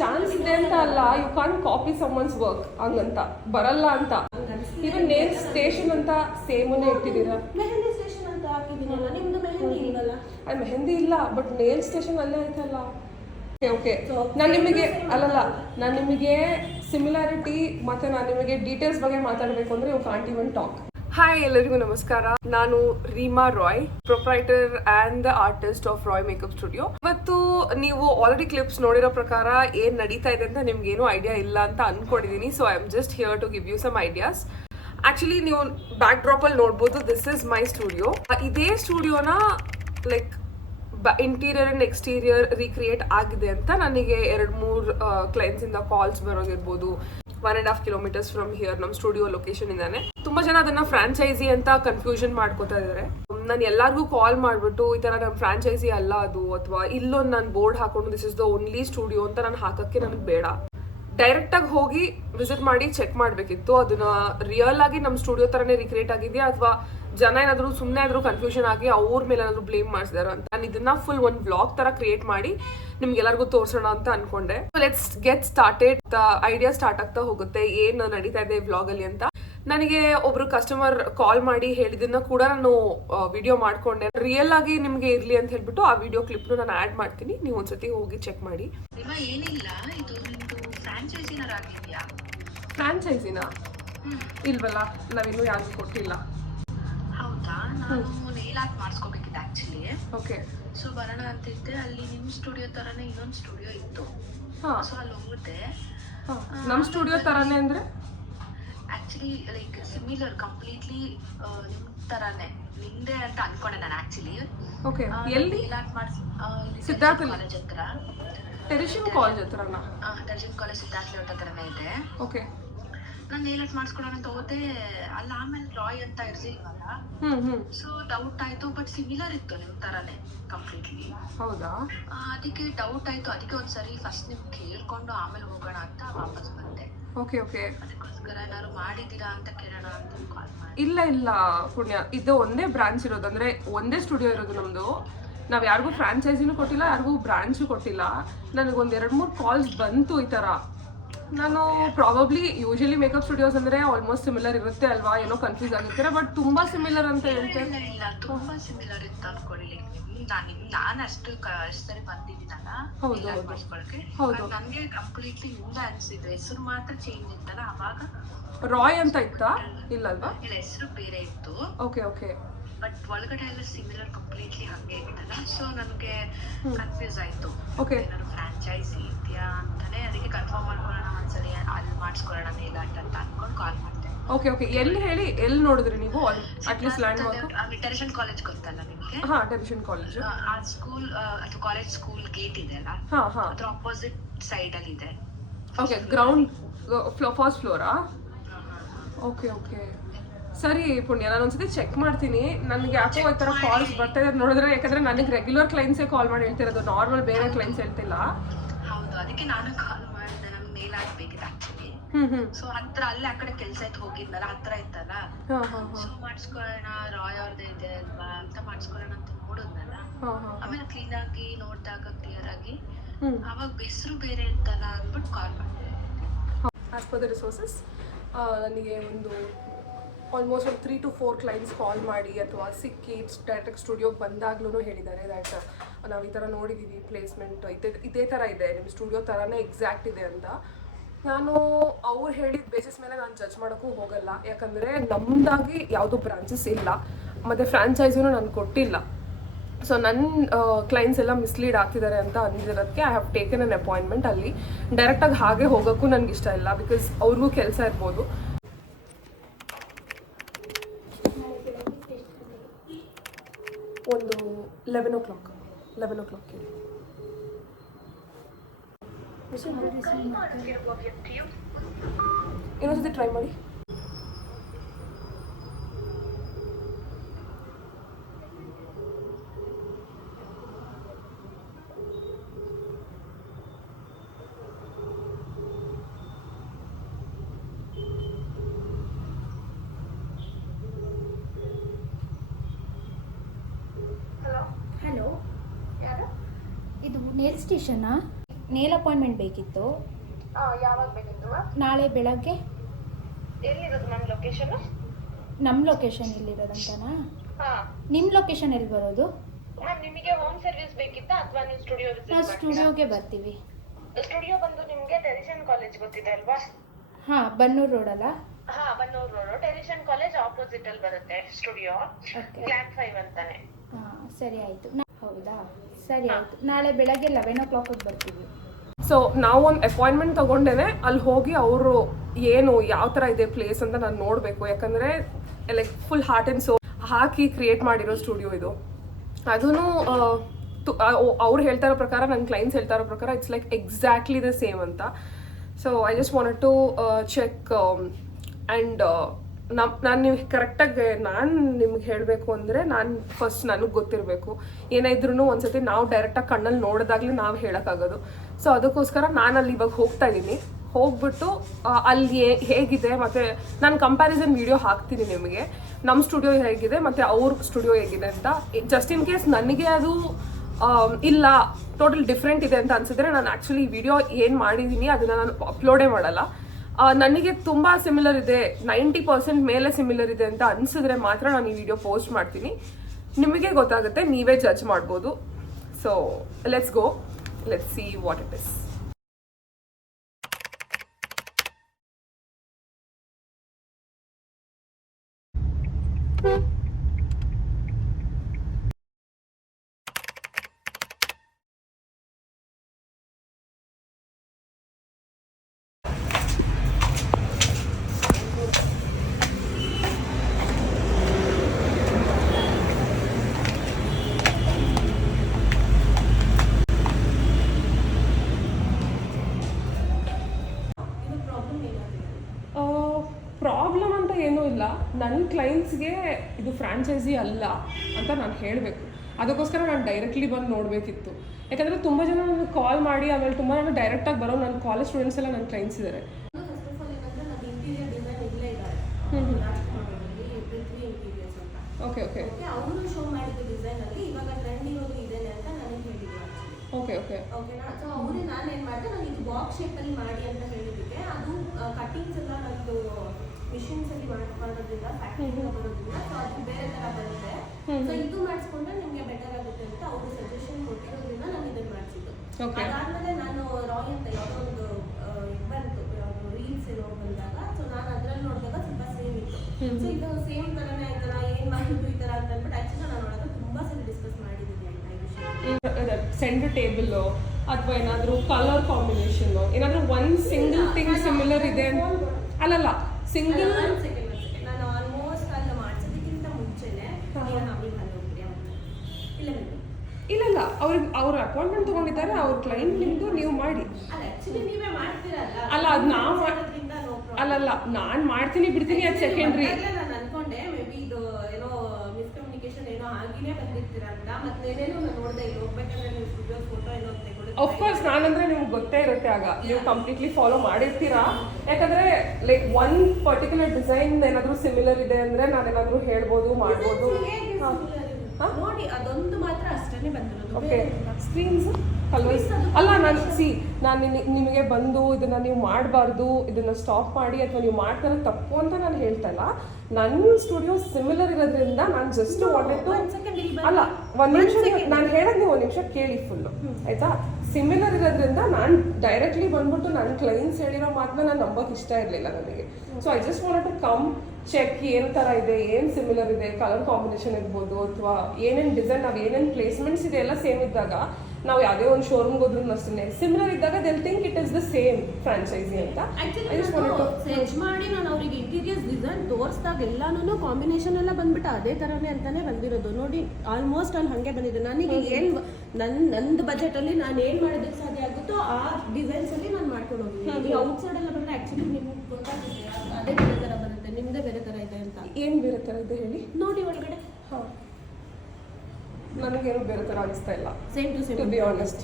Chance ಇದೆ ಅಂತ ಅಲ್ಲ, you can't copy someone's work ಹಂಗಂತ ಬರಲ್ಲ ಅಂತ. ಇವನ್ ನೇಲ್ ಸ್ಟೇಷನ್ ಅಂತ ಸೇಮನ್ನೇ ಇಟ್ಟಿದ್ದೀರಾ. ಮೆಹಂದಿ ಸ್ಟೇಷನ್ ಅಂತ ಹಾಕಿದ್ದೀನಲ್ಲ, ನಿಮ್ದು ಮೆಹಂದಿ ಇಲ್ವಲ್ಲ? ಅದು ಮೆಹಂದಿ ಇಲ್ಲ, ಬಟ್ ನೇಲ್ ಸ್ಟೇಷನ್ ಅಲ್ಲೇ ಐತಲ್ಲ. ಓಕೆ ನಾನು ನಿಮಗೆ ನಾನು ನಿಮಗೆ ಸಿಮಿಲಾರಿಟಿ ಮತ್ತು ನಾನು ನಿಮಗೆ ಡೀಟೇಲ್ಸ್ ಬಗ್ಗೆ ಮಾತಾಡಬೇಕು ಅಂದರೆ you can't even talk. Hi, ಎಲ್ಲರಿಗೂ ನಮಸ್ಕಾರ. ನಾನು Reema Roy, proprietor and the artist of Roy makeup studio. ಇವತ್ತು ನೀವು ಆಲ್ರೆಡಿ ಕ್ಲಿಪ್ಸ್ ನೋಡಿರೋ ಪ್ರಕಾರ ಏನು ನಡೀತಾ ಇದೆ ಅಂತ ನಿಮ್ಗೇನು ಐಡಿಯಾ ಇಲ್ಲ ಅಂತ ಅನ್ಕೊಂಡಿದ್ದೀನಿ. So I am just here to give you some ideas. Actually ನೀವು ಬ್ಯಾಕ್ ಡ್ರಾಪಲ್ಲಿ ನೋಡ್ಬೋದು, ದಿಸ್ ಇಸ್ ಮೈ ಸ್ಟುಡಿಯೋ. ಇದೇ ಸ್ಟುಡಿಯೋನ like interior and exterior recreate ಆಗಿದೆ ಅಂತ ನನಗೆ 2-3 ಕ್ಲೈಂಟ್ಸಿಂದ ಕಾಲ್ಸ್ ಬರೋದಿರ್ಬೋದು. 1.5 kilometers ಫ್ರಮ್ ಹಿಯರ್ ನಮ್ಮ ಸ್ಟುಡಿಯೋ ಲೊಕೇಶನ್ ಇಂದಾನೆ. ತುಂಬಾ ಜನ ಅದನ್ನ ಫ್ರಾಂಚೈಸಿ ಅಂತ ಕನ್ಫ್ಯೂಷನ್ ಮಾಡ್ಕೋತಾ ಇದ್ದಾರೆ. ನಾನು ಎಲ್ಲರಿಗೂ ಕಾಲ್ ಮಾಡಿಬಿಟ್ಟು ಈ ತರ ನಮ್ಮ ಫ್ರಾಂಚೈಸಿ ಅಲ್ಲ ಅದು, ಅಥವಾ ಇಲ್ಲೊಂದು ನಾನು ಬೋರ್ಡ್ ಹಾಕೊಂಡು this is the only studio ಅಂತ ನಾನು ಹಾಕಕ್ಕೆ ನನಗೆ ಬೇಡ. ಡೈರೆಕ್ಟ್ ಆಗಿ ಹೋಗಿ ವಿಸಿಟ್ ಮಾಡಿ ಚೆಕ್ ಮಾಡಬೇಕಿತ್ತು ಅದನ್ನ ರಿಯಲ್ ಆಗಿ ನಮ್ಮ ಸ್ಟುಡಿಯೋ ತರನೇ ರಿಕ್ರಿಯೇಟ್ ಆಗಿದೆಯಾ, ಅಥವಾ ಜನ ಏನಾದ್ರು ಸುಮ್ಮನೆ ಆದ್ರೂ ಕನ್ಫ್ಯೂಷನ್ ಆಗಿ ಅವ್ರ ಮೇಲೆ ಏನಾದ್ರು ಬ್ಲೇಮ್ ಮಾಡಿಸಿದಾರೆ ಅಂತ. ನಾನು ಇದನ್ನ ಫುಲ್ ಒಂದು ವ್ಲಾಗ್ ತರ ಕ್ರಿಯೇಟ್ ಮಾಡಿ ನಿಮ್ಗೆಲ್ಲರಿಗೂ ತೋರಿಸೋಣ ಅಂತ ಅನ್ಕೊಂಡೆ. Let's get started. Idea start ಆಗ್ತಾ ಹೋಗುತ್ತೆ ಏನು ನಡೀತಾ ಇದೆ ವ್ಲಾಗ್ ಅಲ್ಲಿ ಅಂತ. ನನಗೆ ಒಬ್ರು ಕಸ್ಟಮರ್ ಕಾಲ್ ಮಾಡಿ ಹೇಳಿದ್ದನ್ನ ಕೂಡ ನಾನು ವಿಡಿಯೋ ಮಾಡ್ಕೊಂಡೆ. ರಿಯಲ್ ಆಗಿ ನಿಮ್ಗೆ ಇರ್ಲಿ ಅಂತ ಹೇಳ್ಬಿಟ್ಟು ಆ ವಿಡಿಯೋ ಕ್ಲಿಪ್ನು ನಾನು ಆಡ್ ಮಾಡ್ತೀನಿ, ನೀವು ಒಂದ್ಸತಿ ಹೋಗಿ ಚೆಕ್ ಮಾಡಿ. ಫ್ರಾಂಚೈಸಿನಾ ಇಲ್ವಲ್ಲ, ನಾವಿನ್ನೂ ಯಾರಿಗೂ ಕೊಟ್ಟಿಲ್ಲ. ಹೌದಾ? ನಾನು ನೇಲ್ ಆರ್ಟ್ ಮಾಡಿಸ್ಕೋಬೇಕಿತ್ತು ಆಕ್ಚುಲಿ. ಓಕೆ. ಸೊ ಬರೋಣ ಅಂತಿದ್ದೆ, ಅಲ್ಲಿ ನಿಮ್ಮ ಸ್ಟುಡಿಯೋ ತರನೇ ಇನ್ನೊಂದು ಸ್ಟುಡಿಯೋ ಇತ್ತು. ಸೊ ಅಲ್ಲಿ ಹೋಗುತ್ತೆ. ನಮ್ಮ ಸ್ಟುಡಿಯೋ ತರನೇ ಅಂದ್ರೆ ಆಕ್ಚುಲಿ ಲೈಕ್ ಸಿಮಿಲರ್, ಕಂಪ್ಲೀಟ್ಲಿ ನಿಮ್ಮ ತರಾನೇ, ನಿಂದೆ ಅಂತ ಅನ್ಕೊಂಡೆ ನಾನು ಆಕ್ಚುಲಿ. ಓಕೆ. ಎಲ್ಲಿ? ನೇಲ್ ಆರ್ಟ್ ಮಾಡಿಸಿ ಸಿದ್ಧಾರ್ಥ ಕಾಲೇಜ್ ಹತ್ರ. ಟೆರಿಷನ್ ಕಾಲೇಜ್ ಹತ್ರನಾ? ಟೆರಿಷನ್ ಕಾಲೇಜ್ ಸಿದ್ಧಾರ್ಥ ಲೇಔಟ್ ಹತ್ರನೇ ಇದೆ. ಓಕೆ. ನಾನು ನೇಲ್ ಆರ್ಟ್ ಮಾಡಿಸ್ಕೊಳ್ಳೋಣ ಅಂತ ಹೋದೆ, ಅಲ್ಲಿ ಆಮೇಲೆ ರಾಯ್ ಅಂತ ಇರ್ಲಿಲ್ವಲ್ಲ. ಸೊ ಡೌಟ್ ಆಯ್ತು, ಬಟ್ ಸಿಮಿಲರ್ ಇತ್ತು ನಿಮ್ ತರಾನೇ ಕಂಪ್ಲೀಟ್ಲಿ. ಹೌದಾ? ಅದಕ್ಕೆ ಡೌಟ್ ಆಯ್ತು. ಅದಕ್ಕೆ ಒಂದ್ಸರಿ ಫಸ್ಟ್ ನಿಮ್ ಕೇಳ್ಕೊಂಡು ಆಮೇಲೆ ಹೋಗೋಣ ಅಂತ ವಾಪಸ್ ಬಂದೆ. Okay okay. ಅದಕ್ಕೋಸ್ಕರ ಏನಾದ್ರು ಮಾಡಿದೀರಾ ಅಂತ ಕೇಳೋಣ ಅಂತ ಕಾಲ್ ಮಾಡಿ. ಇಲ್ಲ ಪುಣ್ಯ, ಇದು ಒಂದೇ ಬ್ರಾಂಚ್ ಇರೋದು, ಅಂದ್ರೆ ಒಂದೇ ಸ್ಟುಡಿಯೋ ಇರೋದು ನಮ್ದು. ನಾವ್ ಯಾರಿಗೂ ಫ್ರಾಂಚೈಸಿನೂ ಕೊಟ್ಟಿಲ್ಲ, ಯಾರಿಗೂ ಬ್ರಾಂಚು ಕೊಟ್ಟಿಲ್ಲ. ನನಗೊಂದು 2-3 ಕಾಲ್ಸ್ ಬಂತು ಈ ತರ. ನಾನು ಪ್ರಾಬಬ್ಲಿ ಯೂಶಲಿ ಮೇಕಪ್ ಸ್ಟುಡಿಯೋಸ್ ಅಂದ್ರೆ ಆಲ್ಮೋಸ್ಟ್ ಸಿಮಿಲರ್ ಇರುತ್ತೆ ಅಲ್ವಾ, ಏನೋ ಕನ್ಫ್ಯೂಸ್ ಆಗಿರ್ತಾರೆ, ಬಟ್ ತುಂಬಾ ಸಿಮಿಲರ್ ಅಂತ ಹೇಳ್ತೇನೆ. ಇಲ್ಲ, ತುಂಬಾ ಸಿಮಿಲರ್ ಇತ್ತು ಅನ್ಕೊಳ್ಳಿ. ನಾನು ಅಷ್ಟು ಸರಿ ಬಂದಿದ್ದೀನಲ್ಲ ಮಾಡಿಸ್ಕೊಳಕ್ಕೆ, ನನ್ಗೆ ಕಂಪ್ಲೀಟ್ಲಿ ನಿಮ್ದೆ ಅನ್ಸಿದ್ದು. ಹೆಸರು ಮಾತ್ರ ಚೇಂಜ್ ಇತ್ತಲ್ಲ ಅವಾಗ. ರಾಯ್ ಅಂತ ಇತ್ತಾ? ಇಲ್ಲಲ್ವಾ? ಇಲ್ಲ, ಹೆಸರು ಬೇರೆ ಇತ್ತು. Okay okay. ಬಟ್ ಒಳಗಡೆ ಎಲ್ಲ ಸಿಮಿಲರ್ ಕಂಪ್ಲೀಟ್ಲಿ ಹಂಗೆ ಇತ್ತಲ್ಲ. ಸೊ ನನಗೆ ಕನ್ಫ್ಯೂಸ್ ಆಯ್ತು, ಏನಾದ್ರು ಫ್ರಾಂಚೈಸಿ ಇದೆಯಾ ಅಂತಾನೆ. ಅದಕ್ಕೆ ಕನ್ಫರ್ಮ್ ಮಾಡ್ಕೊಳ್ಳೋಣ ಒಂದ್ಸರಿ, ಅಲ್ಲಿ ಮಾಡಿಸ್ಕೊಳ್ಳೋಣ ನೇಲ್ ಆರ್ಟ್ ಅಂತ ಅನ್ಕೊಂಡು ಕಾಲ್ ಮಾಡಿದೆ. Okay okay. ಎಲ್ಲಿ ಹೇಳಿ, ಎಲ್ಲಿ ನೋಡಿದ್ರಿ ನೀವು? At least land mark. Teresian college ಗೊತ್ತಲ್ಲ ನಿಮ್ಗೆ? ಹಾ, ಟೆರಿಷನ್ ಕಾಲೇಜ್. ಆ ಸ್ಕೂಲ್ ಅಥವಾ ಕಾಲೇಜ್ ಸ್ಕೂಲ್ ಗೇಟ್ ಇದೆ ಅಲ್ಲ, ಅದ್ರ ಆಪೋಸಿಟ್ ಸೈಡ್ ಅಲ್ಲಿ ಇದೆ. Okay. Ground first flora? Okay okay. ಸರಿ ಪುಣ್ಯ, ನಾನು ಒಂದ್ಸತಿ ಚೆಕ್ ಮಾಡ್ತೀನಿ. ನನಗೆ ಯಾಕೋ ಈ ಥರ ಕಾಲ್ಸ್ ಬರ್ತಾ ಇದೆ ನೋಡಿದ್ರೆ, ಯಾಕಂದ್ರೆ ನನಗೆ ರೆಗ್ಯುಲರ್ ಕ್ಲೈಂಟ್ಸೇ ಕಾಲ್ ಮಾಡಿ ಹೇಳ್ತಿರೋದು, ನಾರ್ಮಲ್ ಬೇರೆ ಕ್ಲೈಂಟ್ಸ್ ಹೇಳ್ತಿಲ್ಲ. ಹೌದು, ಅದಕ್ಕೆ ನಾನು ಕಾಲ್ ಮಾಡಿದೆ. ನಂಗೆ ನೇಲ್ ಆರ್ಟ್ ಬೇಕಿತ್ತು ಆಕ್ಚುಲಿ. ಸೊ ಹತ್ರ ಅಲ್ಲೇ ಆ ಕಡೆ ಕೆಲಸ ಇತ್ತು, ಹೋಗಿದ್ನಲ್ಲ ಹತ್ರ ಇತ್ತಲ್ಲ. ಸೊ ಮಾಡಿಸ್ಕೊಳ್ಳೋಣ, ರಾಯ್ ಅವ್ರದ್ದು ಇದೆ ಅಲ್ವಾ ಅಂತ ಮಾಡಿಸ್ಕೊಳ್ಳೋಣ ಅಂತ ನೋಡಿದ್ನಲ್ಲ. ಆಮೇಲೆ ಕ್ಲೀನ್ ಆಗಿ ನೋಡಿದಾಗ ಕ್ಲಿಯರ್ ಆಗಿ ಅವಾಗ ಹೆಸರು ಬೇರೆ ಇತ್ತಲ್ಲ ಅಂದ್ಬಿಟ್ಟು ಕಾಲ್ ಮಾಡಿದೆ. ಆಸ್ ಪರ್ ದ ರಿಸೋರ್ಸಸ್ ನನಗೆ ಒಂದು ಆಲ್ಮೋಸ್ಟ್ ಒಂದು 3 to 4 ಕ್ಲೈಂಟ್ಸ್ ಕಾಲ್ ಮಾಡಿ ಅಥವಾ ಸಿಕ್ಕಿ ಡೈರೆಕ್ಟ್ ಸ್ಟುಡಿಯೋಗೆ ಬಂದಾಗ್ಲೂ ಹೇಳಿದ್ದಾರೆ ದ್ಯಾಟ್ ನಾವು ಈ ಥರ ನೋಡಿದ್ದೀವಿ, ಪ್ಲೇಸ್ಮೆಂಟ್ ಇದೇ ಥರ ಇದೆ, ನಿಮ್ಮ ಸ್ಟುಡಿಯೋ ಥರನೇ ಎಕ್ಸಾಕ್ಟ್ ಇದೆ ಅಂತ. ನಾನು ಅವ್ರು ಹೇಳಿದ ಬೇಸಿಸ್ ಮೇಲೆ ನಾನು ಜಡ್ಜ್ ಮಾಡೋಕ್ಕೂ ಹೋಗಲ್ಲ, ಯಾಕಂದರೆ ನಮ್ಮದಾಗಿ ಯಾವುದೂ ಬ್ರಾಂಚಸ್ ಇಲ್ಲ ಮತ್ತು ಫ್ರಾಂಚೈಸಿನೂ ನಾನು ಕೊಟ್ಟಿಲ್ಲ. ಸೊ ನನ್ನ ಕ್ಲೈಂಟ್ಸ್ ಎಲ್ಲ ಮಿಸ್ಲೀಡ್ ಆಗ್ತಿದ್ದಾರೆ ಅಂತ ಅಂದಿರೋದಕ್ಕೆ I have taken an appointment. ಅಲ್ಲಿ ಡೈರೆಕ್ಟಾಗಿ ಹಾಗೆ ಹೋಗೋಕ್ಕೂ ನನಗೆ ಇಷ್ಟ ಇಲ್ಲ, ಬಿಕಾಸ್ ಅವ್ರಿಗೂ ಕೆಲಸ ಇರ್ಬೋದು. ಒಂದು 11 o'clock. ಇನ್ನೊಂದ್ಸತಿ ಟ್ರೈ ಮಾಡಿ. ಇದು ನೇಲ್ ಸ್ಟೇಷನಾ? ನೇಲ್ ಅಪಾಯಿಂಟ್ಮೆಂಟ್ ಬೇಕಿತ್ತು. ಯಾವಾಗ ಬೇಕಿತ್ತು? ನಾಳೆ ಬೆಳಗ್ಗೆ. ಎಲ್ಲಿರೋದು ಮ್ಯಾಮ್ ಲೊಕೇಶನ್? ನಮ್ಮ ಲೊಕೇಶನ್ ಎಲ್ಲಿರೋದಂತನಾ? ಹಾಂ. ನಿಮ್ಮ ಲೊಕೇಶನ್ ಎಲ್ಲಿ ಬರೋದು? ಮ್ಯಾಮ್ ನಿಮಗೆ ಹೋಮ್ ಸರ್ವಿಸ್ ಬೇಕಿತ್ತಾ ಅಥವಾ ನೀವು ಸ್ಟುಡಿಯೋ ವಿಸಿಟ್ ನಾವು ಮಾಡ್ತೀರಾ? ಸ್ಟುಡಿಯೋಗೆ ಬರ್ತೀವಿ. ಸ್ಟುಡಿಯೋ ಬಂದು ನಿಮಗೆ ಟೆರಿಷನ್ ಕಾಲೇಜ್ ಗೊತ್ತಿದೆ ಅಲ್ವಾ? ಹಾಂ, ಬನ್ನೂರು ರೋಡಲ್ಲ? ಹಾಂ, Bannur road Teresian college opposite ಅಲ್ಲಿ ಬರುತ್ತೆ ಸ್ಟುಡಿಯೋ. ಓಕೆ. ಗ್ಲ್ಯಾಮ್ 5 ಅಂತಾನೆ. ಹಾಂ, ಸರಿ ಆಯಿತು. ಹೌದಾ, ಸರಿ ಆಯಿತು. ನಾಳೆ ಬೆಳಗ್ಗೆ 11 o'clock ಬರ್ತೀವಿ. ಸೊ ನಾವು ಒಂದು ಅಪಾಯಿಂಟ್ಮೆಂಟ್ ತೊಗೊಂಡೇನೆ ಅಲ್ಲಿ ಹೋಗಿ ಅವರು ಏನು ಯಾವ ಥರ ಇದೆ ಪ್ಲೇಸ್ ಅಂತ ನಾನು ನೋಡಬೇಕು. ಯಾಕಂದರೆ like full heart and soul ಹಾಕಿ ಕ್ರಿಯೇಟ್ ಮಾಡಿರೋ ಸ್ಟುಡಿಯೋ ಇದು. ಅದೂ ಅವ್ರು ಹೇಳ್ತಾ ಇರೋ ಪ್ರಕಾರ, ನನ್ನ ಕ್ಲೈಂಟ್ಸ್ ಹೇಳ್ತಾ ಇರೋ ಪ್ರಕಾರ it's like exactly the same ಅಂತ. So I just wanted to check and ನಾನು ನೀವು ಕರೆಕ್ಟಾಗಿ ನಾನು ನಿಮ್ಗೆ ಹೇಳಬೇಕು ಅಂದರೆ ನನಗೆ ಗೊತ್ತಿರಬೇಕು. ಏನೇ ಇದ್ರೂ ಒಂದ್ಸತಿ ನಾವು ಡೈರೆಕ್ಟಾಗಿ ಕಣ್ಣಲ್ಲಿ ನೋಡಿದಾಗಲೇ ನಾವು ಹೇಳೋಕ್ಕಾಗೋದು. ಸೊ ಅದಕ್ಕೋಸ್ಕರ ನಾನು ಅಲ್ಲಿ ಇವಾಗ ಹೋಗ್ತಾ ಇದ್ದೀನಿ. ಹೋಗ್ಬಿಟ್ಟು ಅಲ್ಲಿ ಹೇಗಿದೆ ಮತ್ತು ನಾನು ಕಂಪ್ಯಾರಿಸನ್ ವೀಡಿಯೋ ಹಾಕ್ತೀನಿ ನಿಮಗೆ, ನಮ್ಮ ಸ್ಟುಡಿಯೋ ಹೇಗಿದೆ ಮತ್ತು ಅವ್ರ ಸ್ಟುಡಿಯೋ ಹೇಗಿದೆ ಅಂತ. ಜಸ್ಟ್ ಇನ್ ಕೇಸ್ ನನಗೆ ಅದು ಇಲ್ಲ ಟೋಟಲ್ ಡಿಫ್ರೆಂಟ್ ಇದೆ ಅಂತ ಅನ್ಸಿದ್ರೆ ನಾನು ಆ್ಯಕ್ಚುಲಿ ವಿಡಿಯೋ ಏನು ಮಾಡಿದ್ದೀನಿ ಅದನ್ನು ನಾನು ಅಪ್ಲೋಡೇ ಮಾಡಲ್ಲ. ನನಗೆ ತುಂಬ ಸಿಮಿಲರ್ ಇದೆ, 90% ಮೇಲೆ ಸಿಮಿಲರ್ ಇದೆ ಅಂತ ಅನಿಸಿದ್ರೆ ಮಾತ್ರ ನಾನು ಈ ವಿಡಿಯೋ ಪೋಸ್ಟ್ ಮಾಡ್ತೀನಿ. ನಿಮಗೆ ಗೊತ್ತಾಗುತ್ತೆ, ನೀವೇ ಜಡ್ಜ್ ಮಾಡ್ಬೋದು. So let's go, let's see what it is. Problem ಅಂತ ಏನೂ ಇಲ್ಲ. ನನ್ನ ಕ್ಲೈಂಟ್ಸ್ಗೆ ಇದು ಫ್ರಾಂಚೈಸಿ ಅಲ್ಲ ಅಂತ ನಾನು ಹೇಳಬೇಕು. ಅದಕ್ಕೋಸ್ಕರ ನಾನು ಡೈರೆಕ್ಟ್ಲಿ ಬಂದು ನೋಡಬೇಕಿತ್ತು. ಯಾಕಂದರೆ ತುಂಬ ಜನ ನನಗೆ ಕಾಲ್ ಮಾಡಿ ಆಮೇಲೆ ತುಂಬ ಜನ ಡೈರೆಕ್ಟಾಗಿ ಬರೋ ನನ್ನ ಕಾಲೇಜ್ ಸ್ಟೂಡೆಂಟ್ಸ್ ಎಲ್ಲ ನನ್ನ ಕ್ಲೈಂಟ್ಸ್ ಇದ್ದಾರೆ. ಓಕೆ ಓಕೆ ಅವರು ಶೋ ಮಾಡಿದ ಡಿಸೈನ್ ಅಲ್ಲಿ ಇವಾಗ ಟ್ರೆಂಡ್ ಇರೋದು ಇದೇನೆ ಅಂತ ನನಗೆ ಹೇಳಿದ್ರು. ಓಕೆ ಓಕೆ ಓಕೆನಾ? ಸೊ ಅವರೇ ನಾನು ಏನು ಮಾಡಿದೆ, ನಾನು ಇದು ಬಾಕ್ಸ್ ಶೇಪಲ್ಲಿ ಮಾಡಿ ಅಂತ ಹೇಳಿದ್ದಕ್ಕೆ ಅದು ಕಟ್ಟಿಂಗ್ಸ್ ಎಲ್ಲ ನಂದು ಮಿಷಿನ್ಸ್ ಅಲ್ಲಿ ಮಾಡೋದ್ರಿಂದ ಫ್ಯಾಕ್ಟ್ರಿಯಿಂದ ಬರೋದ್ರಿಂದ ಸೊ ಅದು ಬೇರೆ ಥರ ಬರುತ್ತೆ. ಸೊ ಇದು ಮಾಡಿಸ್ಕೊಂಡ್ರೆ ನಿಮಗೆ ಬೆಟರ್ ಆಗುತ್ತೆ ಅಂತ ಅವರು ಸಜೆಷನ್ ಕೊಟ್ಟಿರೋದ್ರಿಂದ ನಾನು ಇದನ್ನು ಮಾಡಿಸಿದ್ದು. ಅದಾದಮೇಲೆ ನಾನು ರಾಯ್ ಅಂತ ಯಾವುದೋ ಒಂದು ಬಂತು, ರೀಲ್ಸ್ ಏನೋ ಬಂದಾಗ ಸೊ ನಾನು ಅದರಲ್ಲಿ ನೋಡಿದಾಗ ಸ್ವಲ್ಪ ಸೇಮ್ ಇತ್ತು. ಸೊ ಇದು ಸೇಮ್ ಥರನೇ ಆಯ್ತಲ್ಲ, ಏನು ಮಾಡಿದ್ದು ಈ ಥರ ಅಂತ ಅಂದ್ಬಿಟ್ಟು ಆ್ಯಕ್ಚುಲಿ ನಾನು ನೋಡೋದು ತುಂಬ ಸರಿ ಡಿಸ್ಕಸ್ ಮಾಡಿದ್ದೀನಿ ಅಂತ ಈ ವಿಷಯ. ಸೆಂಟರ್ ಟೇಬಲ್ಲು ಅಥವಾ ಏನಾದರೂ ಕಲರ್ ಕಾಂಬಿನೇಷನ್ನು ಏನಾದರೂ ಒಂದು ಸಿಂಗಲ್ ಥಿಂಗ್ ಸಿಮಿಲರ್ ಇದೆ ಅಲ್ಲಲ್ಲ ಸಿಂಗಲ್. ನಾನು ಆಲ್ಮೋಸ್ಟ್ ಅಲ್ಲಿ ಮಾಡಿಸೋದಕ್ಕಿಂತ ಮುಂಚೆನೆ ಇಲ್ಲ ಅವ್ರ ಅಪಾಯಿಂಟ್ಮೆಂಟ್ ತೊಗೊಂಡಿದ್ದಾರೆ, ಅವ್ರ ಕ್ಲೈಂಟ್ ನಿಮ್ಮದು, ನೀವು ಮಾಡಿ. ಅಲ್ಲ ಅದು ನಾವು ಅಲ್ಲಲ್ಲ ನಾನು ಮಾಡ್ತೀನಿ ಬಿಡ್ತೀನಿ, ಅದು ಸೆಕೆಂಡ್ರಿ. ನಾನು ಅನ್ಕೊಂಡೆ ಮೇ ಬಿ ಇದು ಏನೋ ಮಿಸ್ಕಮ್ಯುನಿಕೇಶನ್ ಏನೋ ಆಗಿನೇ ಬಂದಿರ್ತೀರ ಅಂತ. ಮತ್ತೆ ಏನೇನೋ ನಾನು ನೋಡಿದೆ, ಇಲ್ಲಿ ಹೋಗ್ಬೇಕಂದ್ರೆ ನೀವು ಸ್ಟುಡಿಯೋ ಫೋಟೋ ಏನೋ ತೆಗೆದು ಅಫ್ಕೋರ್ಸ್ ನಾನಂದ್ರೆ ನಿಮ್ಗೆ ಗೊತ್ತೇ ಇರುತ್ತೆ, ಆಗ ನೀವು ಕಂಪ್ಲೀಟ್ಲಿ ಫಾಲೋ ಮಾಡಿರ್ತೀರಾ. ಯಾಕಂದ್ರೆ ಲೈಕ್ ಒನ್ ಪರ್ಟಿಕ್ಯುಲರ್ ಡಿಸೈನ್ ಏನಾದರೂ ಸಿಮಿಲರ್ ಇದೆ ಅಂದರೆ ನಾನೇನಾದರೂ ಹೇಳ್ಬೋದು, ಮಾಡ್ಬೋದು. ನೋಡಿ ಅದೊಂದು ಮಾತ್ರ ಅಷ್ಟೇ ಬಂದಿರೋದು. ಓಕೆ, ಸ್ಕ್ರೀನ್ಸ್ ಕಲರ್ಸ್ ಅಲ್ಲ. ನಾನು ನಿಮಗೆ ಬಂದು ಇದನ್ನು ನೀವು ಮಾಡಬಾರ್ದು, ಇದನ್ನು ಸ್ಟಾಪ್ ಮಾಡಿ ಅಥವಾ ನೀವು ಮಾಡ್ತಾರೆ ತಪ್ಪು ಅಂತ ನಾನು ಹೇಳ್ತಾ ಇಲ್ಲ. ನನ್ನ ಸ್ಟುಡಿಯೋ ಸಿಮಿಲರ್ ಇರೋದ್ರಿಂದ ನಾನು ಜಸ್ಟ್ ವಾಂಟೆಡ್ ಅಲ್ಲ ಒಂದು ನಿಮಿಷ ನಾನು ಹೇಳೋದು ನೀವು ಒಂದು ನಿಮಿಷ ಕೇಳಿ ಫುಲ್ಲು ಆಯಿತಾ. ಸಿಮಿಲರ್ ಇರೋದ್ರಿಂದ ನಾನು ಡೈರೆಕ್ಟ್ಲಿ ಬಂದ್ಬಿಟ್ಟು ನನ್ನ ಕ್ಲೈಂಟ್ಸ್ ಹೇಳಿರೋ ಮಾತನ್ನ ನಾನು ನಂಬೋಕೆ ಇಷ್ಟ ಇರಲಿಲ್ಲ ನನಗೆ. So I just wanted to come check ಏನು ಥರ ಇದೆ, ಏನು ಸಿಮಿಲರ್ ಇದೆ, ಕಲರ್ ಕಾಂಬಿನೇಷನ್ ಇರ್ಬೋದು ಅಥವಾ ಏನೇನು ಡಿಸೈನ್, ನಾವು ಏನೇನು ಪ್ಲೇಸ್ಮೆಂಟ್ಸ್ ಇದೆ ಎಲ್ಲ ಸೇಮ್ ಇದ್ದಾಗ ನಾವು ಯಾವುದೇ ಒಂದು ಶೋರೂಮ್ಗೆ ಹೋದ್ರೂ ಅಷ್ಟೇ ಸಿಮಿಲರ್ ಇದ್ದಾಗ they'll think it is the same franchise ಅಂತ. ಸರ್ಚ್ ಮಾಡಿ ನಾನು ಅವರಿಗೆ ಇಂಟೀರಿಯರ್ಸ್ ಡಿಸೈನ್ ತೋರಿಸಿದಾಗ ಎಲ್ಲಾನು ಕಾಂಬಿನೇಷನ್ ಎಲ್ಲ ಬಂದ್ಬಿಟ್ಟು ಅದೇ ಥರನೇ ಅಂತಾನೆ ಬಂದಿರೋದು. ನೋಡಿ ಆಲ್ಮೋಸ್ಟ್ ಅಲ್ಲಿ ಹಾಗೆ ಬಂದಿದೆ. ನನಗೆ ಏನು ನಂದು ಬಜೆಟಲ್ಲಿ ನಾನು ಏನು ಮಾಡೋದಕ್ಕೆ ಸಾಧ್ಯ ಆಗುತ್ತೋ ಆ ಡಿಸೈನ್ಸಲ್ಲಿ ನಾನು ಮಾಡ್ಕೊಂಡು ಹೋಗಿದ್ದೀನಿ. ಔಟ್ಸೈಡ್ ಎಲ್ಲ ಬಂದರೆ ಆ್ಯಕ್ಚುಲಿ ನಿಮ್ಗೆ ಗೊತ್ತಾಗುತ್ತೆ ಅದೇ ಬೇರೆ ಥರ ಬರುತ್ತೆ, ನಿಮ್ಮದೇ ಬೇರೆ ಥರ ಇದೆ ಅಂತ. ಏನು ಬೇರೆ ಥರ ಇದೆ ಹೇಳಿ ನೋಡಿ ಒಳಗಡೆ. ಹಾಂ, ನನಗೇನು ಬೇರೆ ಥರ ಅನಿಸ್ತಾ ಇಲ್ಲ, same to same to be honest.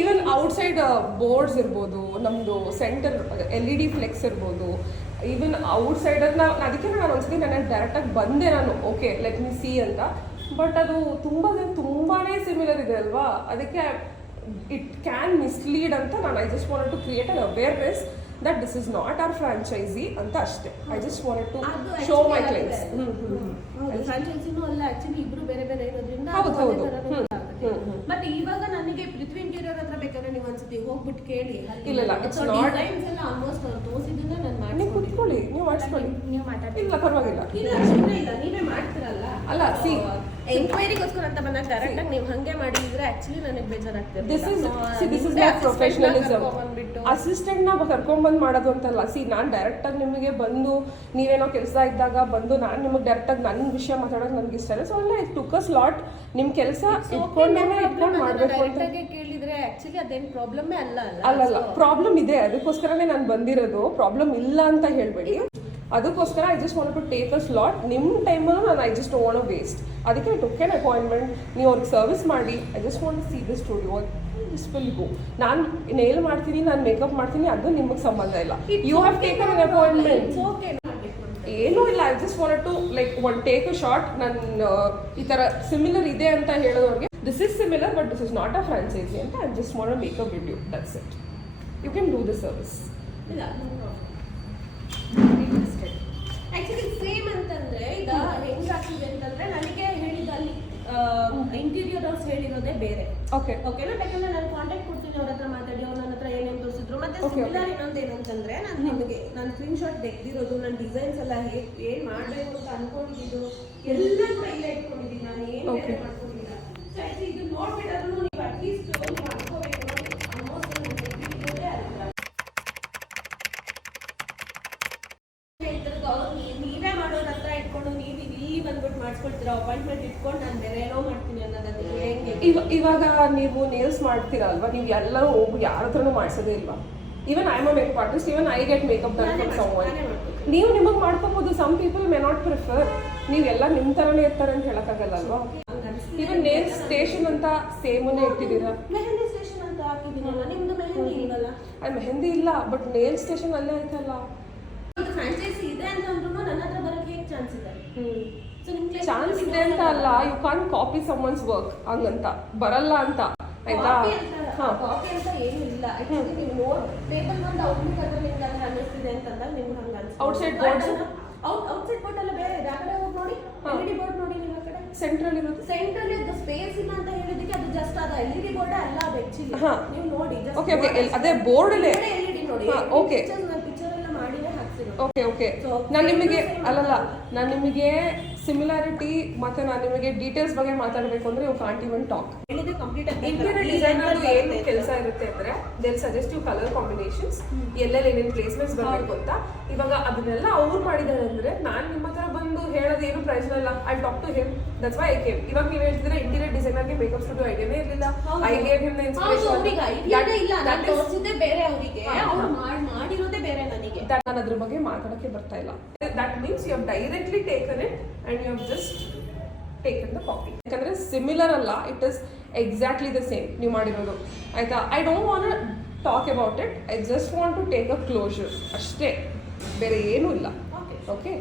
Even outside boards ಇರ್ಬೋದು, ನಮ್ಮದು ಸೆಂಟರ್ LED ಫ್ಲೆಕ್ಸ್ ಇರ್ಬೋದು, ಈವನ್ ಔಟ್ಸೈಡಲ್ಲಿ ಅದಕ್ಕೆ ನಾನು ಒಂದ್ಸತಿ ನಾನು ಡೈರೆಕ್ಟಾಗಿ ಬಂದೆ, ನಾನು ಓಕೆ ಲೆಟ್ ಮಿ ಸಿ ಅಂತ. ಬಟ್ ಅದು ತುಂಬಾ ಸಿಮಿಲರ್ ಇದೆ ಅಲ್ವಾ, ಅದಕ್ಕೆ ಇಟ್ ಕ್ಯಾನ್ ಮಿಸ್ಲೀಡ್ ಅಂತ ನಾನು I just want to create an awareness that this is not our franchise ಅಂತ ಅಷ್ಟೇ. I just want to show my clients. ಫ್ರಾಂಚೈಸಿನೂ ಅಲ್ಲ, ಆಕ್ಚುಲಿ ಇಬ್ರು ಬೇರೆ ಬೇರೆ ಇರೋದ್ರಿಂದ ಹೌದು. ಬಟ್ ಇವಾಗ ನನಗೆ ಪೃಥ್ವಿ ಇಂಟೀರಿಯರ್ ಹತ್ರ ಬೇಕಾದ್ರೆ ನೀವು ಒಂದ್ಸತಿ ಹೋಗ್ಬಿಟ್ಟು ಕೇಳಿ. ಇಲ್ಲ ಇಟ್ಸ್ ನಾಟ್ ಡಿಸೈನ್ಸ್ ಎಲ್ಲ ಆಲ್ಮೋಸ್ಟ್ ಅವ್ರು ತೋರಿಸಿದ್ದನ್ನ ನಾನು ನೀವು ಕುತ್ಕೊಳ್ಳಿ, ನೀವು ಮಾಡಿಸ್ಕೊಳ್ಳಿ. ನೀವು ಮಾತಾಡಿ. ಇಲ್ಲ ಪರವಾಗಿಲ್ಲ. ಇಲ್ಲ ನೀವೇ ಮಾಡ್ತಿರಲ್ಲ. ಅಲ್ಲ ಸಿ ಎಂಕ್ವೈರಿಗೋಸ್ಕರ ಅಂತ ಬಂದಾಗ ಡೈರೆಕ್ಟ್ ಆಗಿ ನೀವು ಹಂಗೆ ಮಾಡಿದ್ರೆ ಆಕ್ಚುಲಿ ನನಗೆ ಬೇಜಾರಾಗ್ತದೆ. This is not professionalism. Assistant ನ ಕರ್ಕೊಂಡ್ಬಂದು ಮಾಡೋದು ಅಂತಲ್ಲ. ಸಿ ನಾನು ಡೈರೆಕ್ಟ್ ಆಗಿ ನಿಮಗೆ ಬಂದು ನೀವೇನೋ ಕೆಲಸ ಇದ್ದಾಗ ಬಂದು ನಾನು ನಿಮಗೆ ಡೈರೆಕ್ಟ್ ಆಗಿ ನನ್ನ ವಿಷಯ ಮಾತಾಡೋದು ನನಗೆ ಇಷ್ಟ ಇಲ್ಲ. ಸೊ ಅಲ್ಲ ಇಟ್ ಟುಕ್ ಅ ಸ್ಲಾಟ್. ನಿಮ್ಮ ಕೆಲಸ ಇಟ್ಕೊಂಡು ಮಾಡಬೇಕು ಅಂತ ಕೇಳಿದ್ರೆ ಆಕ್ಚುಲಿ ಅದೇನು ಪ್ರಾಬ್ಲಮ್ಮೇ ಅಲ್ಲಲ್ಲ, ಪ್ರಾಬ್ಲಮ್ ಇದೆ. ಅದಕ್ಕೋಸ್ಕರನೇ ನಾನು ಬಂದಿರೋದು. ಪ್ರಾಬ್ಲಮ್ ಇಲ್ಲ ಅಂತ ಹೇಳ್ಬೇಡಿ. ಅದಕ್ಕೋಸ್ಕರ I just want to take a slot. ನಿಮ್ಮ ಟೈಮಲ್ಲೂ ನಾನು ಐ ಜಸ್ಟ್ ವಾಂಟ್ ವೇಸ್ಟ್. ಅದಕ್ಕೆ ಟುಕ್ ಎನ್ ಅಪಾಯಿಂಟ್ಮೆಂಟ್. ನೀವು ಅವ್ರಿಗೆ ಸರ್ವಿಸ್ ಮಾಡಿ. I just want see the studio. This will go. ನಾನು ನೇಲ್ ಮಾಡ್ತೀನಿ, ನಾನು ಮೇಕಪ್ ಮಾಡ್ತೀನಿ, ಅದು ನಿಮಗೆ ಸಂಬಂಧ ಇಲ್ಲ. You have taken an appointment. ಏನೂ ಇಲ್ಲ. I just want to like one take a short. ನನ್ನ ಈ ಥರ ಸಿಮಿಲರ್ ಇದೆ ಅಂತ ಹೇಳೋದವ್ರಿಗೆ this is similar but this is not a franchise ಅಂತ I just want to make a video. That's it. You can do the service. ಇಲ್ಲ actually same ಅಂತಂದ್ರೆ ಈಗ ಹೆಂಗಾಗ್ತಿದೆ ಅಂತಂದ್ರೆ ನನಗೆ ಹೇಳಿದ ಅಲ್ಲಿ ಇಂಟೀರಿಯರ್ ಅವ್ರು ಹೇಳಿರೋದೇ ಬೇರೆ. ಓಕೆನಾ? ಯಾಕಂದ್ರೆ ನಾನು ಕಾಂಟ್ಯಾಕ್ಟ್ ಕೊಡ್ತೀನಿ, ಅವ್ರ ಹತ್ರ ಮಾತಾಡಿ ಅವ್ರು ನನ್ನ ಹತ್ರ ಏನೇನು ತೋರಿಸಿದ್ರು. ಮತ್ತೆ ಸಿಮಿಲರ್ ಇನ್ನೊಂದು ಏನಂತಂದ್ರೆ ನಾನು ನಿಮಗೆ ನಾನು ಸ್ಕ್ರೀನ್ ಶಾಟ್ ತೆಗ್ದಿರೋದು, ನನ್ನ ಡಿಸೈನ್ಸ್ ಎಲ್ಲ ಏನ್ ಮಾಡ್ಬೇಕು ಅಂತ ಅನ್ಕೊಂಡಿದ್ದು ಎಲ್ಲ ಕೂಡ ಇಲ್ಲೇ ಇಟ್ಕೊಂಡಿದ್ದೀನಿ. ನಾನು ಏನು ಮಾಡ್ಕೊಂಡಿಲ್ಲ. ಸೊ ಆಕ್ಚುಲಿ ಇದು ನೋಡ್ಬಿಟ್ಟಾದ್ರೂ ನೀವು ಅಟ್ಲೀಸ್ಟ್ ನೀವು ಅನ್ಕೋಬೇಕು. ಆಲ್ಮೋಸ್ಟ್ ನೀವೇ ಮಾಡೋರ ಹತ್ರ ಇಟ್ಕೊಂಡು ನೀವು ಇಲ್ಲಿ ಬಂದ್ಬಿಟ್ಟು ಮಾಡಿಸ್ಕೊಳ್ತೀರಾ, ಅಪಾಯಿಂಟ್ಮೆಂಟ್ ಇಟ್ಕೊಂಡು ನಾನು ಬೇರೆ ಏನೋ ಮಾಡ್ತೀನಿ ಅನ್ನೋದನ್ನ ಹೆಂಗೆ? ಇವಾಗ ನೀವು ನೇಲ್ಸ್ ಮಾಡ್ತೀರಾ ಅಲ್ವಾ, ನೀವು ಎಲ್ಲರೂ ಹೋಗಿ ಯಾರ ಹತ್ರನೂ ಮಾಡಿಸೋದೇ ಇಲ್ವಾ? Even I am a makeup artist, even I get makeup done from someone. ನೀವು ನಿಮಗೆ ಮಾಡ್ಕೋಬಹುದು. Some people may not prefer. ನೀವೆಲ್ಲ ನಿಮ್ಮ ಥರನೇ ಇರ್ತಾರೆ ಅಂತ ಹೇಳಕ್ಕಾಗಲ್ಲ ಅಲ್ವಾ? ಈವನ್ ನೇಲ್ ಸ್ಟೇಷನ್ ಅಂತ ಸೇಮನ್ನೇ ಇಟ್ಟಿದ್ದೀರಾ. ಮೆಹಂದಿ ಸ್ಟೇಷನ್ ಅಂತ ಹಾಕಿದ್ದೀನಲ್ಲ, ನಿಮ್ದು ಮೆಹಂದಿ ಇಲ್ವಲ್ಲ? ಅದು ಮೆಹಂದಿ ಇಲ್ಲ, ಬಟ್ ನೇಲ್ ಸ್ಟೇಷನ್ ಅಲ್ಲೇ ಐತಲ್ಲ. ಒಂದು ಫ್ರಾಂಚೈಸಿ ಇದೆ ಅಂತ ಅಂದ್ರೂ ನನ್ನ ಹತ್ರ ಬರೋಕ್ಕೆ ಹೇಗೆ ಚಾನ್ಸ್ ಇದೆ? ಚಾನ್ಸ್ ಇದೆ ಅಂತ ಅಲ್ಲ, you corn copy someone's work ಹಂಗಂತ ಬರಲ್ಲ ಅಂತ ಆಯ್ತಾ? ಕಾಪಿ ಅಂತ ಏನು ಇಲ್ಲ. ಆಕ್ಚುಲಿ ನೀವು ನೋಡ್ ಪೇಪರ್ ಬಂದು ಔಟ್ಲುಕ್ ಅದ್ರ ನಿಮ್ಗೆ ಅದ್ರ ಅನ್ನಿಸ್ತಿದೆ ಅಂತಂದಾಗ ನಿಮ್ಗೆ ಹಂಗ ಅನ್ಸುತ್ತೆ. ಔಟ್ಸೈಡ್ ಬೋರ್ಡ್ಸ್ ಔಟ್ಸೈಡ್ ಬೋರ್ಡ್ ಎಲ್ಲ ಬೇರೆ ಇದೆ. ಆ ಕಡೆ ಹೋಗಿ ನೋಡಿ, LED ಬೋರ್ಡ್ ನೋಡಿ. ನೀವು ಆ ಕಡೆ ಸೆಂಟ್ರಲ್ ಇರೋದು. ಸೆಂಟ್ರಲ್ ಇದು ಸ್ಪೇಸ್ ಇಲ್ಲ ಅಂತ ಹೇಳಿದಕ್ಕೆ ಅದು ಜಸ್ಟ್ ಅದ LED ಬೋರ್ಡ್ ಅಲ್ಲ ಅದು ಆಕ್ಚುಲಿ. ನೀವು ನೋಡಿ ಓಕೆ ಅದೇ ಬೋರ್ಡ್ ಅಲ್ಲೇ LED ನೋಡಿ. ಓಕೆ ಪಿಕ್ಚರ್ ಎಲ್ಲ ಮಾಡಿನೇ ಹಾಕ್ಸಿರೋದು. ಓಕೆ ನಾನು ನಿಮಗೆ ಅಲ್ಲಲ್ಲ, ನಾನು ನಿಮಗೆ ಸಿಮಿಲಾರಿಟಿ ಮತ್ತೆ ನಾನು ನಿಮಗೆ ಡೀಟೇಲ್ಸ್ ಬಗ್ಗೆ ಮಾತಾಡಬೇಕು ಅಂದ್ರೆ you can't even talk. Interior designer ಏನು ಕೆಲಸ ಇರುತ್ತೆ ಅಂದ್ರೆ they suggest you colour combinations, ಎಲ್ಲೆಲ್ಲಿ ಏನೇನು ಪ್ಲೇಸ್ಮೆಂಟ್ಸ್ ಬರಬೇಕು ಅಂತ. ಇವಾಗ ಅದನ್ನೆಲ್ಲ ಅವ್ರು ಮಾಡಿದ್ದಾರೆ ಅಂದ್ರೆ ನಾನು ನಿಮ್ಮ ಹತ್ರ ಬಂದು ಹೇಳೋದು ಏನು ಪ್ರಯೋಜನ ಇಲ್ಲ. I talk to him. That's why I came. ಇವಾಗ ನೀವು ಹೇಳ್ತಿದ್ರೆ ಇಂಟೀರಿಯರ್ ಡಿಸೈನರ್ಗೆ ಮೇಕಪ್ ಸ್ಟುಡಿಯೋ ಐಡಿಯಾನೇ ಇರಲಿಲ್ಲ. I gave him the inspiration. ಇಲ್ಲ ನಾನು ತೋರಿಸಿದ್ದೆ ಬೇರೆ ಅವರಿಗೆ, ಅವ್ರು ಮಾಡಿರೋದೇ ಬೇರೆ ನನಗೆ. ನಾನು ಅದ್ರ ಬಗ್ಗೆ ಮಾತಾಡಕ್ಕೆ ಬರ್ತಾ ಇಲ್ಲ. That means you have directly taken it and you have just taken the copy. ಯಾಕಂದ್ರೆ ಸಿಮಿಲರ್ ಅಲ್ಲ, it is exactly the same ನೀವು ಮಾಡಿರೋದು ಆಯ್ತಾ? I don't want talk about it. I just want to take a closure ಅಷ್ಟೇ, ಬೇರೆ ಏನೂ ಇಲ್ಲ. Okay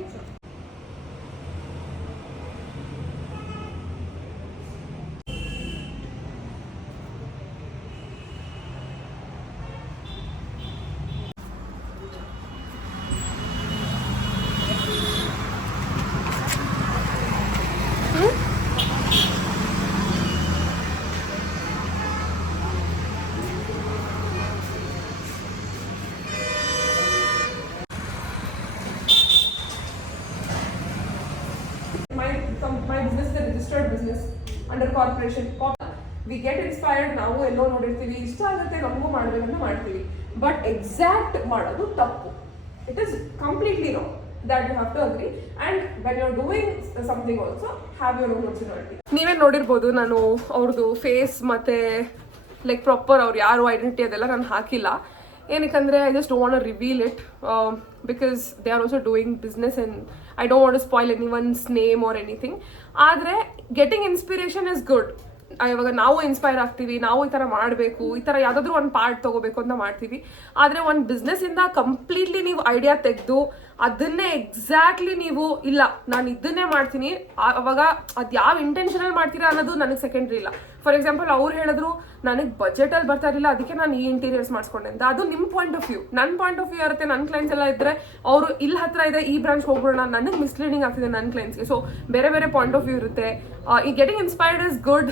my business is a registered business under corporation. We get inspired. ನಾವು ಎಲ್ಲೋ ನೋಡಿರ್ತೀವಿ, ಇಷ್ಟ ಆಗುತ್ತೆ ನಮಗೂ ಮಾಡಬೇಕಂತ ಮಾಡ್ತೀವಿ. ಬಟ್ ಎಕ್ಸಾಕ್ಟ್ ಮಾಡೋದು ತಪ್ಪು. It is completely wrong. that you have to agree, and when you're doing something also have your own originality. ನೀವೇ ನೋಡಿರ್ಬೋದು ನಾನು ಅವ್ರದ್ದು ಫೇಸ್ ಮತ್ತೆ ಲೈಕ್ ಪ್ರಾಪರ್ ಅವ್ರು ಯಾರು ಐಡೆಂಟಿಟಿ ಅದೆಲ್ಲ ನಾನು ಹಾಕಿಲ್ಲ. ಏನಕ್ಕಂದರೆ I just don't want to reveal it because they are also doing business and I don't want to spoil anyone's name or anything. ಆದರೆ ಗೆಟಿಂಗ್ ಇನ್ಸ್ಪಿರೇಷನ್ ಇಸ್ ಗುಡ್. ಇವಾಗ ನಾವು inspire ಆಗ್ತೀವಿ, ನಾವು ಈ ಥರ ಮಾಡಬೇಕು, ಈ ಥರ ಯಾವುದಾದ್ರೂ ಒಂದು ಪಾರ್ಟ್ ತೊಗೋಬೇಕು ಅಂತ ಮಾಡ್ತೀವಿ. ಆದರೆ ಒಂದು ಬಿಸ್ನೆಸ್ಸಿಂದ ಕಂಪ್ಲೀಟ್ಲಿ ನೀವು ಐಡಿಯಾ ತೆಗೆದು ಅದನ್ನೇ ಎಕ್ಸಾಕ್ಟ್ಲಿ ನೀವು ಇಲ್ಲ ನಾನು ಇದನ್ನೇ ಮಾಡ್ತೀನಿ, ಅವಾಗ ಅದು ಯಾವ ಇಂಟೆನ್ಷನಲ್ಲಿ ಮಾಡ್ತೀರಾ ಅನ್ನೋದು ನನಗೆ ಸೆಕೆಂಡ್ರಿ ಇಲ್ಲ. ಫಾರ್ ಎಕ್ಸಾಂಪಲ್ ಅವ್ರು ಹೇಳಿದ್ರು ನನಗೆ ಬಜೆಟಲ್ಲಿ ಬರ್ತಾ ಇರಲಿಲ್ಲ, ಅದಕ್ಕೆ ನಾನು ಈ ಇಂಟೀರಿಯರ್ಸ್ ಮಾಡಿಸ್ಕೊಂಡೆ ಅಂತ. ಅದು ನಿಮ್ಮ ಪಾಯಿಂಟ್ ಆಫ್ ವ್ಯೂ. ನನ್ನ ಪಾಯಿಂಟ್ ಆಫ್ ವ್ಯೂ ಇರುತ್ತೆ. ನನ್ನ ಕ್ಲೈಂಟ್ಸ್ ಎಲ್ಲ ಇದ್ದರೆ ಅವರು ಇಲ್ಲಿ ಹತ್ರ ಇದೆ, ಈ ಬ್ರಾಂಚ್ ಹೋಗ್ಬಿಡೋಣ, ನನಗೆ ಮಿಸ್ಲೀಡಿಂಗ್ ಆಗ್ತಿದೆ ನನ್ನ ಕ್ಲೈಂಟ್ಸ್ಗೆ. ಸೊ ಬೇರೆ ಬೇರೆ ಪಾಯಿಂಟ್ ಆಫ್ ವ್ಯೂ ಇರುತ್ತೆ. ಈ getting inspired is good,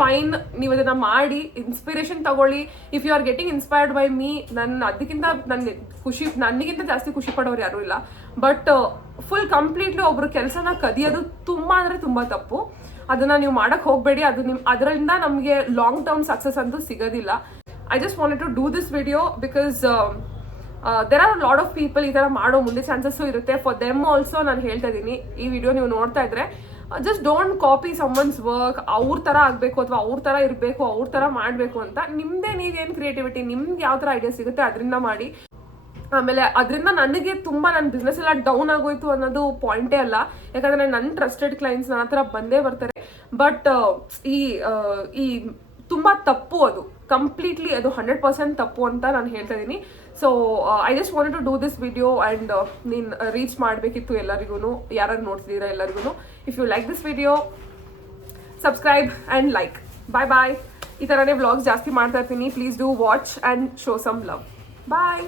fine. ನೀವು ಅದನ್ನು ಮಾಡಿ ಇನ್ಸ್ಪಿರೇಷನ್ ತಗೊಳ್ಳಿ. If you are getting inspired by me, ಅದಕ್ಕಿಂತ ನನಗಿಂತ ಜಾಸ್ತಿ ಖುಷಿ ಪಡೋರು ಯಾರೂ ಇಲ್ಲ. ಬಟ್ ಫುಲ್ ಕಂಪ್ಲೀಟ್ಲಿ ಒಬ್ರು ಕೆಲಸನ ಕದಿಯೋದು ತುಂಬ ಅಂದರೆ ತುಂಬ ತಪ್ಪು. ಅದನ್ನ ನೀವು ಮಾಡಕ್ ಹೋಗಬೇಡಿ. ಅದು ಅದರಿಂದ ನಮಗೆ ಲಾಂಗ್ ಟರ್ಮ್ ಸಕ್ಸಸ್ ಅಂತೂ ಸಿಗೋದಿಲ್ಲ. I just wanted to do this video because there are lot of people ಈ ಥರ ಮಾಡೋ ಮುಂದೆ ಚಾನ್ಸಸ್ಸು ಇರುತ್ತೆ. ಫಾರ್ ದೆಮ್ ಆಲ್ಸೋ ನಾನು ಹೇಳ್ತಾ ಇದ್ದೀನಿ, ಈ ವಿಡಿಯೋ ನೀವು ನೋಡ್ತಾ ಇದ್ರೆ just don't copy summons work. ಅವ್ರ ಥರ ಆಗಬೇಕು ಅಥವಾ ಅವ್ರ ಥರ ಇರಬೇಕು, ಅವ್ರ ಥರ ಮಾಡಬೇಕು ಅಂತ. ನಿಮ್ಮದೇ ನೀವೇನು ಕ್ರಿಯೇಟಿವಿಟಿ, ನಿಮ್ಗೆ ಯಾವ ಥರ ಐಡಿಯಾ ಸಿಗುತ್ತೆ ಅದರಿಂದ ಮಾಡಿ. ಆಮೇಲೆ ಅದರಿಂದ ನನಗೆ ತುಂಬ ನನ್ನ ಬಿಸ್ನೆಸ್ ಎಲ್ಲ ಡೌನ್ ಆಗೋಯ್ತು ಅನ್ನೋದು ಪಾಯಿಂಟೇ ಅಲ್ಲ. ಯಾಕಂದರೆ ನನ್ನ ಟ್ರಸ್ಟೆಡ್ ಕ್ಲೈಂಟ್ಸ್ ನನ್ನ ಹತ್ರ ಬಂದೇ ಬರ್ತಾರೆ. ಬಟ್ ಈ ತುಂಬ ತಪ್ಪು, ಅದು ಕಂಪ್ಲೀಟ್ಲಿ ಅದು 100% ತಪ್ಪು ಅಂತ ನಾನು ಹೇಳ್ತಾ ಇದ್ದೀನಿ. So I just wanted to do this video and ನೀನು ರೀಚ್ ಮಾಡಬೇಕಿತ್ತು ಎಲ್ಲರಿಗೂ, ಯಾರು ನೋಡ್ತಿದ್ದೀರಾ ಎಲ್ಲರಿಗೂ. If you like this video, subscribe and like. Bye bye. ಈ ಥರನೇ ವ್ಲಾಗ್ಸ್ ಜಾಸ್ತಿ ಮಾಡ್ತಾ ಇರ್ತೀನಿ. Please do watch and show some love. Bye.